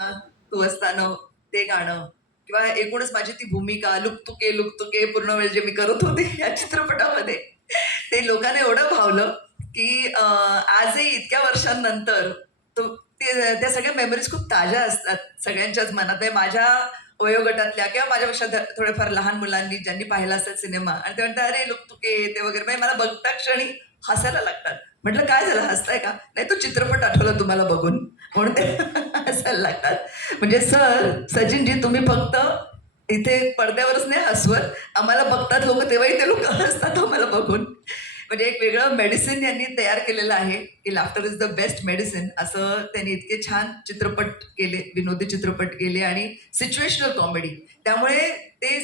तू असताना ते गाणं किंवा एकूणच माझी ती भूमिका लुकतुके लुकतुके पूर्ण वेळ जे मी करत होते या चित्रपटामध्ये ते लोकांना एवढं भावलं की आजही इतक्या वर्षांनंतर त्या सगळ्या मेमरीज खूप ताज्या असतात सगळ्यांच्याच मनात. आहे माझ्या वयोगटातल्या किंवा माझ्यापेक्षा थोडेफार लहान मुलांनी ज्यांनी पाहिला असेल सिनेमा आणि ते म्हणतात अरे लुकतुके ते वगैरे म्हणजे मला बघता क्षणी हसायला लागतात. म्हटलं काय झालं हसताय का? नाही तो चित्रपट आठवला तुम्हाला बघून म्हणून ते हसायला लागतात. म्हणजे सचिनजी तुम्ही फक्त इथे पडद्यावरच नाही हसवत, आम्हाला बघतात लोक तेव्हाही ते लोक हसतात आम्हाला बघून. म्हणजे एक वेगळं मेडिसिन यांनी तयार केलेलं आहे की laughter is the best medicine. असं त्यांनी इतके छान चित्रपट केले, विनोदी चित्रपट केले आणि सिच्युएशनल कॉमेडी. त्यामुळे ते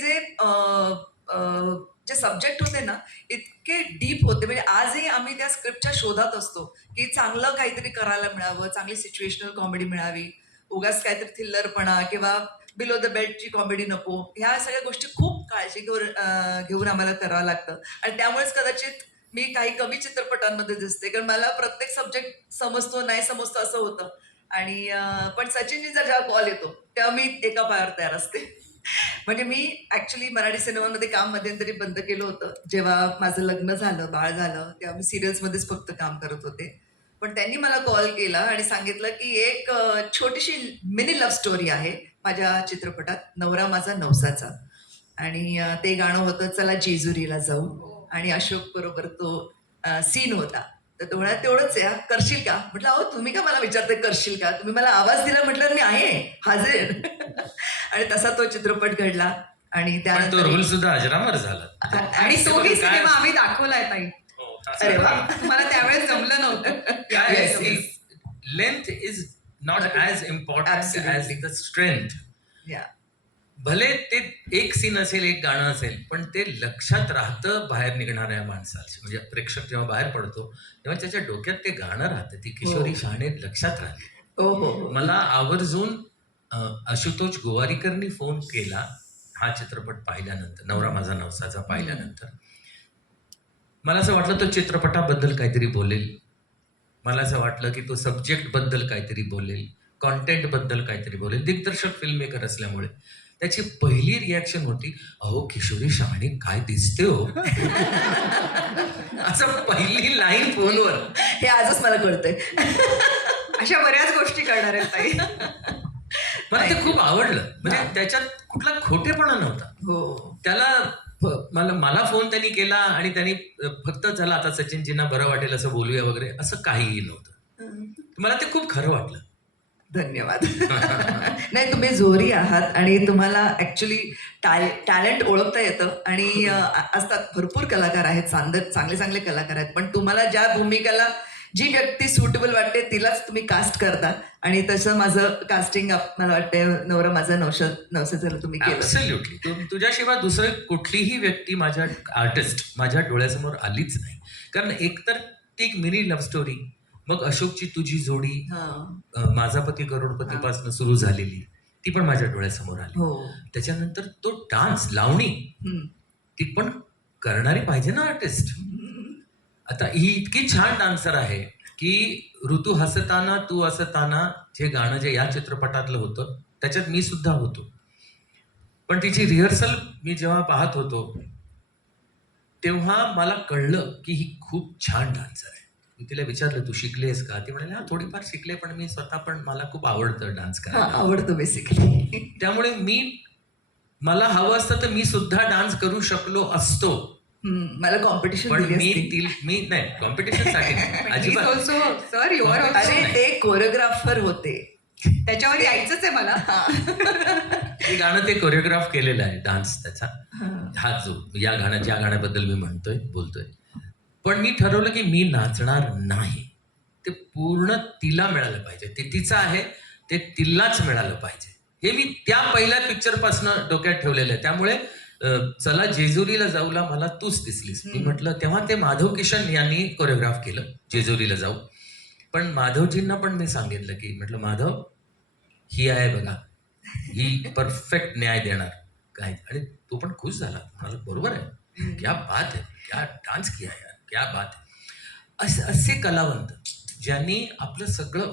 जे सब्जेक्ट होते ना इतके डीप होते. म्हणजे आजही आम्ही त्या स्क्रिप्टच्या शोधात असतो की चांगलं काहीतरी करायला मिळावं, चांगली सिच्युएशनल कॉमेडी मिळावी, उगाच काहीतरी थ्रिलरपणा किंवा बिलो द बेल्टची कॉमेडी नको. ह्या सगळ्या गोष्टी खूप काळजी घेऊन आम्हाला करावं लागतं आणि त्यामुळेच कदाचित मी काही कमी चित्रपटांमध्ये दिसते कारण मला प्रत्येक सब्जेक्ट समजतो नाही समजतो असं होतं. आणि पण सचिनजींचा जेव्हा कॉल येतो तेव्हा मी एका पायावर तयार असते. म्हणजे मी ऍक्च्युली मराठी सिनेमामध्ये काम मध्यंतरी बंद केलं होतं. जेव्हा माझं लग्न झालं, बाळ झालं, तेव्हा मी सिरियल्समध्येच फक्त काम करत होते. पण त्यांनी मला कॉल केला आणि सांगितलं की एक छोटीशी मिनी लव्ह स्टोरी आहे माझ्या चित्रपटात, नवरा माझा नवसाचा. आणि ते गाणं होतं चला जेजुरीला जाऊ आणि अशोक बरोबर तो सीन होता. तर तो म्हणाला तेवढंच आहे करशील का? म्हटलं अहो तुम्ही का मला विचारताय करशील का? तुम्ही मला आवाज दिला म्हटलं मी आहे हाजीर. आणि तसा तो चित्रपट घडला आणि पण तो त्यानंतर रोल सुद्धा अजरामर झाला. आणि तोही सिनेमा आम्ही दाखवलाय ताई. अरे वा. तुम्हाला त्यावेळेस जमलं नव्हतं. Length is not as important as the strength. या भले ते एक सीन असेल, एक गाणं असेल, पण ते लक्षात राहतं बाहेर निघणाऱ्या माणसाची. म्हणजे प्रेक्षक जेव्हा बाहेर पडतो तेव्हा त्याच्या डोक्यात ते गाणं राहतं, ती किशोरी शहाणे लक्षात राहते. हो हो. मला आवर्जून आशुतोष गोवारीकरनी फोन केला हा चित्रपट पाहिल्यानंतर, नवरा माझा नवसाचा पाहिल्यानंतर. मला असं वाटलं तो चित्रपटाबद्दल काहीतरी बोलेल, मला असं वाटलं की तो सब्जेक्ट बद्दल काहीतरी बोलेल, कॉन्टेंट बद्दल काहीतरी बोलेल. दिग्दर्शक फिल्म मेकर असल्यामुळे त्याची पहिली रिॲक्शन होती अहो किशोरी शहाणे काय दिसते हो. असं पहिली लाईन फोनवर. हे आजच मला कळतंय. अशा बऱ्याच गोष्टी करणार आहेत ताई. मला ते खूप आवडलं. म्हणजे त्याच्यात कुठला खोटेपणा नव्हता. हो. त्याला मला फोन त्यांनी केला आणि त्यांनी फक्त चला आता सचिनजींना बरं वाटेल असं बोलूया वगैरे असं काहीही नव्हतं. मला ते खूप खरं वाटलं. धन्यवाद. नाही तुम्ही जोरी आहात आणि तुम्हाला ऍक्च्युली टॅलेंट ओळखता येतं आणि असतात भरपूर कलाकार आहेत, चांगले चांगले कलाकार आहेत, पण तुम्हाला ज्या भूमिकेला जी व्यक्ती सुटेबल वाटते तिलाच तुम्ही कास्ट करता आणि तसं माझं कास्टिंग मला वाटतं नवरा माझा नवसाचं तुम्ही केलं. ऍब्सोल्युटली. तुझ्याशिवाय दुसरं कुठलीही व्यक्ती माझ्या आर्टिस्ट माझ्या डोळ्यासमोर आलीच नाही. कारण एकतर ती एक मिनी लव्ह स्टोरी, मग अशोकची तुझी जोडी, माझा पती करोडपतीपासून सुरू झालेली, ती पण माझ्या डोळ्यासमोर आली. त्याच्यानंतर तो डान्स लावणी, ती पण करणारी पाहिजे ना आर्टिस्ट. आता ही इतकी छान डान्सर आहे की ऋतू हसताना तू असताना जे गाणं जे या चित्रपटातलं होतं त्याच्यात मी सुद्धा होतो. पण तिची रिहर्सल मी जेव्हा पाहत होतो तेव्हा मला कळलं की ही खूप छान डान्सर आहे. मी तिला विचारलं तू शिकलेस का? ती म्हणाली हा थोडीफार शिकले, पण मी स्वतः पण मला खूप आवडतं डान्स करायला. आवडतो बेसिकली. त्यामुळे मला हवं असतं तर मी सुद्धा डान्स करू शकलो असतो. मला कॉम्पिटिशन पण मी नाही कॉम्पिटिशनसाठी अजिबात. सर युअर अरे ते कोरिओग्राफर होते, त्याच्यावर यायचंच आहे मला. हे गाणं ते कोरिओग्राफ केलेलं आहे डान्स त्याचा. हा जो ज्या गाण्याबद्दल मी बोलतोय. पण मी ठरवलं की मी नाचणार नाही. ते पूर्ण तिला मिळालं पाहिजे. ते तिचं आहे, ते तिलाच मिळालं पाहिजे. हे मी त्या पहिल्या पिक्चरपासून डोक्यात ठेवलेलं आहे. त्यामुळे चला जेजुरीला जाऊला मला तूच दिसलीस. मी म्हटलं तेव्हा ते माधव किशन यांनी कोरिओग्राफ केलं जेजुरीला जाऊ. पण माधवजींना पण मी सांगितलं की म्हटलं माधव ही आहे बघा, ही परफेक्ट न्याय देणार काय. आणि तो पण खुश झाला, म्हणाला बरोबर आहे, क्या बात है, क्या डान्स किया यार, क्या बात है. असे कलावंत ज्यांनी आपलं सगळं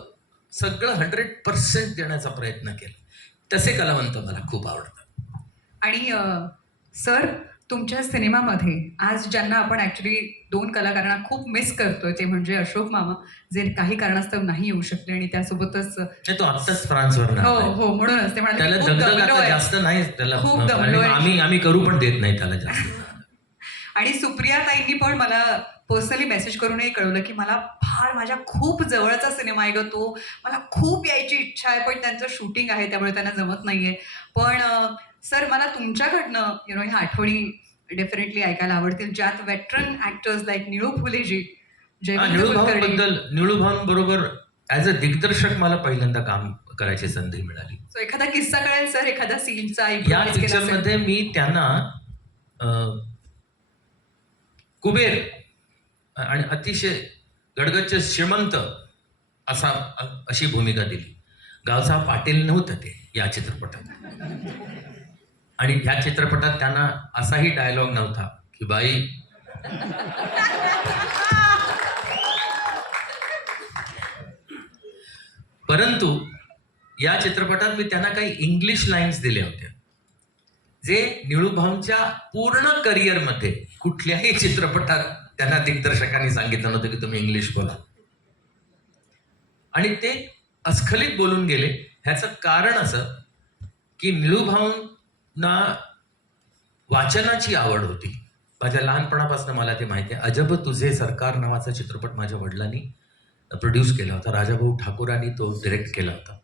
सगळं 100% देण्याचा प्रयत्न केला. तसे कलावंत मला खूप आवडतात. आणि सर, तुमच्या सिनेमामध्ये आज ज्यांना आपण ऍक्च्युली 2 कलाकारांना खूप मिस करतोय ते म्हणजे अशोक मामा, जे काही कारणास्तव नाही येऊ शकले, आणि त्यासोबतच नाही, तो आत्ताच फ्रान्सवर हो हो म्हणूनच ते म्हणाले त्याला की खूप दगदग दमलो आता आहे. जास्त नाही त्याला. खूप आणि दमलोय. आम्ही करू पण देत नाही त्याला जास्त. आणि सुप्रिया ताईंनी पण मला पर्सनली मेसेज करूनही कळवलं की मला फार माझ्या खूप जवळचा सिनेमा आहे ग तो, मला खूप यायची इच्छा आहे, पण त्यांचं शूटिंग आहे त्यामुळे त्यांना जमत नाहीये. पण सर, मला तुमच्याकडनं ह्या आठवणी डेफिनेटली ऐकायला आवडतील, ज्यात veteran actors like Nilu Phule ji, Jaywant Kulkarni. निळूभाऊ बरोबर ऍज अ दिग्दर्शक मला पहिल्यांदा काम करायची संधी मिळाली. सो एखादा किस्सा कळेल सर, एखादा सीनचा या पिक्चर मध्ये मी त्यांना कुबेर आणि अतिशय गडगच्च श्रीमंत अशी भूमिका दिली. गावचा पाटील नव्हतं ते या चित्रपटात. आणि ह्या चित्रपटात त्यांना असाही डायलॉग नव्हता की बाई परंतु या चित्रपटात मी त्यांना काही इंग्लिश लाईन्स दिल्या होत्या, जे निळूभाऊंच्या पूर्ण करिअरमध्ये कुठल्याही चित्रपटात त्यांना दिग्दर्शकांनी सांगितलं नव्हतं की तुम्ही इंग्लिश बोला. आणि ते अस्खलित बोलून गेले. ह्याचं कारण असं की निळूभाऊंना वाचनाची आवड होती. माझ्या लहानपणापासून मला ते माहिती आहे. अजब तुझे सरकार नावाचा चित्रपट माझ्या वडिलांनी प्रोड्यूस केला होता. राजाभाऊ ठाकूरांनी तो डिरेक्ट केला होता.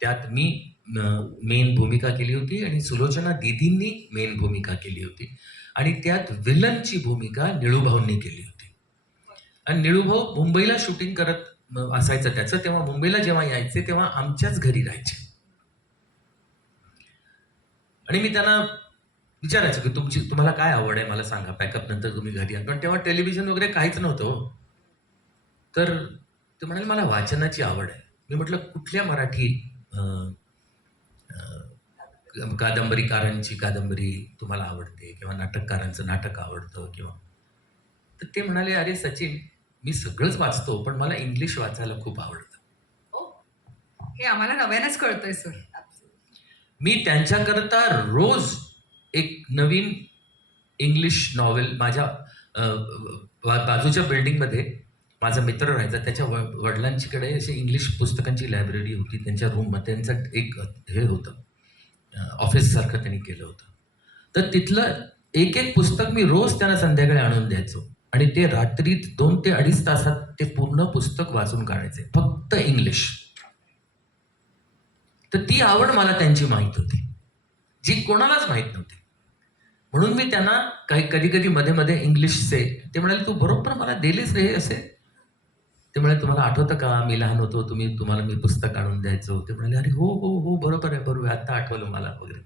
त्यात मी मेन भूमिका केली होती आणि सुलोचना दीदींनी मेन भूमिका केली होती. आणि त्यात विलनची भूमिका निळूभाऊंनी केली होती. आणि निळूभाऊ मुंबईला शूटिंग करत असायचं त्याचं, तेव्हा मुंबईला जेव्हा यायचे तेव्हा आमच्याच घरी राहायचे. आणि मी त्यांना विचारायचं की तुम्हाला काय आवड आहे मला सांगा, पॅकअप नंतर तुम्ही घरी या. पण तेव्हा टेलिव्हिजन वगैरे काहीच नव्हतं हो. तर ते म्हणाले मला वाचनाची आवड आहे. मी म्हटलं कुठल्या मराठी कादंबरीकारांची कादंबरी तुम्हाला आवडते, किंवा नाटककारांचं नाटक आवडतं किंवा. तर ते म्हणाले अरे सचिन, मी सगळंच वाचतो पण मला इंग्लिश वाचायला खूप आवडतं. हे आम्हाला नव्यानंच कळतंय सर. मी त्यांच्याकरता रोज एक नवीन इंग्लिश नॉवेल, माझ्या बाजूच्या बिल्डिंगमध्ये माझा मित्र राहायचा, त्याच्या वडिलांच्याकडे अशी इंग्लिश पुस्तकांची लायब्ररी होती त्यांच्या रूममध्ये. त्यांचं एक हे होतं, ऑफिस सारखं त्यांनी केलं होतं. तर तिथलं एक एक पुस्तक मी रोज त्यांना संध्याकाळी आणून द्यायचो आणि ते रात्रीत 2 ते 2.5 तासात ते पूर्ण पुस्तक वाचून काढायचे, फक्त इंग्लिश. तर ती आवड मला त्यांची माहीत होती, जी कोणालाच माहीत नव्हती. म्हणून मी त्यांना कधी कधी मध्ये मध्ये इंग्लिशचे, ते म्हणाले तू बरोबर मला दिलेच रे असे. ते म्हणाले तुम्हाला आठवतं का मी लहान होतो तुम्हाला मी पुस्तक आणून द्यायचो. ते म्हणाले अरे हो हो हो बरोबर आहे आता आठवलं मला वगैरे.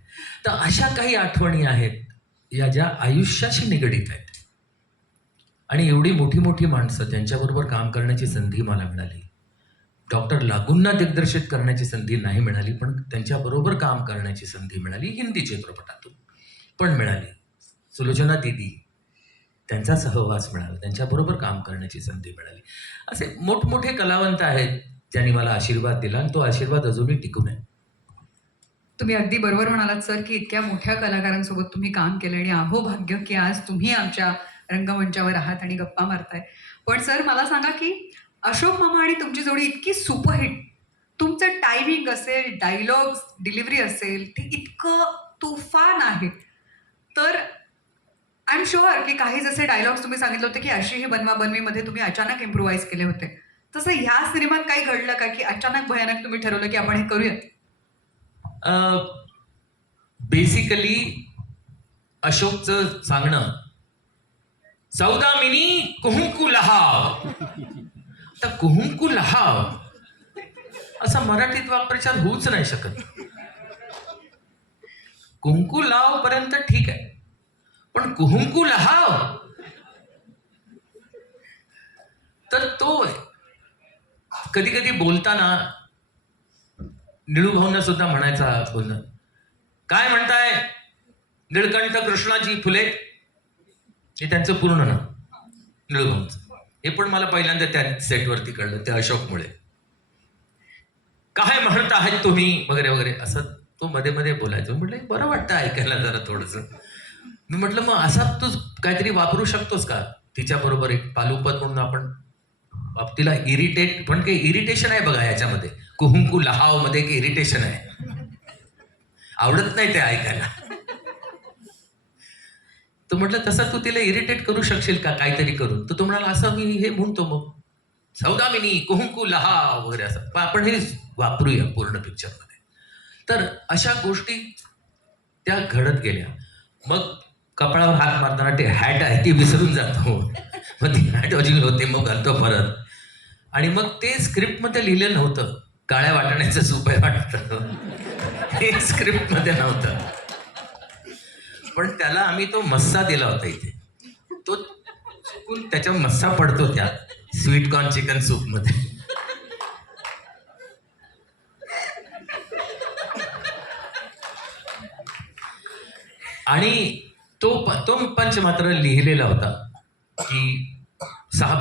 तर अशा काही आठवणी आहेत या ज्या आयुष्याशी निगडीत आहेत. आणि एवढी मोठी मोठी माणसं त्यांच्याबरोबर काम करण्याची संधी मला मिळाली. डॉक्टर लागूंना दिग्दर्शित करण्याची संधी नाही मिळाली, पण त्यांच्याबरोबर काम करण्याची संधी मिळाली. हिंदी चित्रपटातून पण मिळाली. सुलोचना दीदी, त्यांचा सहवास मिळाला, त्यांच्याबरोबर काम करण्याची संधी मिळाली. असे मोठमोठे कलावंत आहेत ज्यांनी मला आशीर्वाद दिला आणि तो आशीर्वाद अजूनही टिकून आहे. तुम्ही अगदी बरोबर म्हणालात सर की इतक्या मोठ्या कलाकारांसोबत तुम्ही काम केलं आणि अहो भाग्य की आज तुम्ही आमच्या रंगमंचावर आहात आणि गप्पा मारताय. पण सर मला सांगा की अशोक मामा आणि तुमची जोडी इतकी सुपरहिट, तुमचं टायमिंग असेल, डायलॉग्स डिलिव्हरी असेल, ते इतकं तुफान आहे. तर आय एम शुअर की काही जसे डायलॉग्स तुम्ही सांगितले होते की अशी ही बनवा बनवीमध्ये तुम्ही अचानक इम्प्रोव्हाइज केले होते, तसं ह्या सिनेमात काही घडलं का की अचानक भयानक तुम्ही ठरवलं की आपण हे करूयात? बेसिकली अशोकचं सांगणं, सौदामिनी कुहुंकू लहाव. तर कुहुंकू लहाव असं मराठीत वापरचार होऊच नाही शकत. कुंकू लाव पर्यंत ठीक आहे, पण कुहुंकू लहाव तर तो कधी कधी बोलताना निळूभाऊंना सुद्धा म्हणायचा, बोलणं काय म्हणताय निळकंठ कृष्णाजी फुले, हे त्यांचं पूर्ण नाव निळूभाऊंचं. हे पण मला पहिल्यांदा त्या सेटवरती कळलं, त्या अशोकमुळे. काय म्हणत आहेत तुम्ही वगैरे वगैरे असं तो मध्ये मध्ये बोलायचो. म्हटलं बरं वाटतं ऐकायला जरा थोडंसं. मी म्हटलं मग असा तू काहीतरी वापरू शकतोस का तिच्याबरोबर एक पालुपद म्हणून आपण तिला इरिटेट पण काही इरिटेशन आहे बघा याच्यामध्ये कुहुंकू लहाव मध्ये एक इरिटेशन आहे आवडत नाही ते ऐकायला. तर म्हटलं तसं तू तिला इरिटेट करू शकशील का काहीतरी करून. तर तो म्हणाला असं मी हे म्हणतो मग सौदामिनी कुहुंकू लहाव वगैरे असं आपण हे वापरूया पूर्ण पिक्चरमध्ये. तर अशा गोष्टी त्या घडत गेल्या. मग कपाळावर हात मारताना ते हॅट आहे ती विसरून जातो. मग ती हॅट अजून होते मग घालतो परत. आणि मग ते स्क्रिप्टमध्ये लिहिलं नव्हतं. काळ्या वाटाण्याचं सूप आहे वाटतं हे स्क्रिप्टमध्ये नव्हतं. पण त्याला आम्ही तो मस्सा दिला होता इथे. तो चुकून त्याच्या मस्सा पडतो त्या स्वीट कॉर्न चिकन सूपमध्ये. आणि तो पंच मात्र लिहिलेला होता की 6